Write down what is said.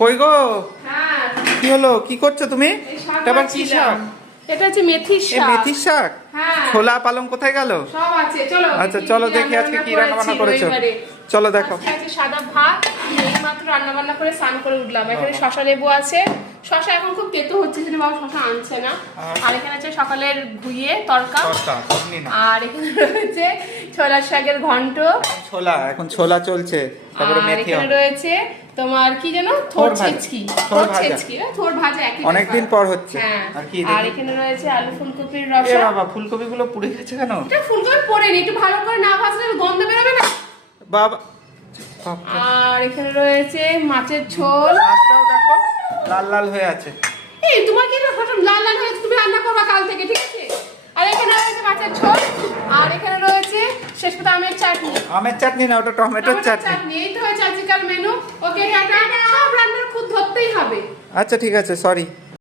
কই গো? হ্যাঁ। কি হলো? কি করছ তুমি? আবার কি শাক? এটা হচ্ছে মেথির শাক। মেথির শাক? হ্যাঁ। ছোলা পালং কোথায় গেল? সব আছে। চলো আচ্ছা চলো দেখি আজকে কি রান্না বান্না করেছ চলো দেখো। আজকে সাদা ভাত মাত্র রান্না বান্না করে স্নান করে উঠলাম। এখানে শশা লেবু আছে। শশা এখন খুব তেতো হচ্ছে সেজন্য বাবা শশা আনছে না। আর? আর এখানে আছে সকালের ঘুইয়ে তরকা। আর এখানে রয়েছে ছোলার শাকের ঘন্ট। ছোলা এখন ছোলা চলছে। তারপরে মেথি এখানে রয়েছে তোমার কি যেন? থোর ছেচকি। থোর ছেচকি না? থোর ভাজা একই অনেকদিন। পর হচ্ছে। হ্যাঁ। আর কি আর এখানে রয়েছে আলু ফুলকপির এ বাবা পুড়ে গেছে কেন? এটা ফুলকপি পরে নি একটু ভালো করে না ভাজলে গন্ধ বেরোবে না? বাবা। আর এখানে রয়েছে মাছের ঝোল। মাছটাও দেখো লাল লাল হয়ে আছে। এই তোমার কি লাল লাল হয়েছে তুমি রান্না করবা কাল থেকে ঠিক আছে? আর এখানে রয়েছে মাছের ঝোল। শেষ কথা আমের চাটনি। আমের চাটনি না ওটা টমেটোর চাটনি। এই তো হয়েছে আজকাল মেনু ওকে সব রান্নার খুব ধরতেই হবে। আচ্ছা ঠিক আছে সরি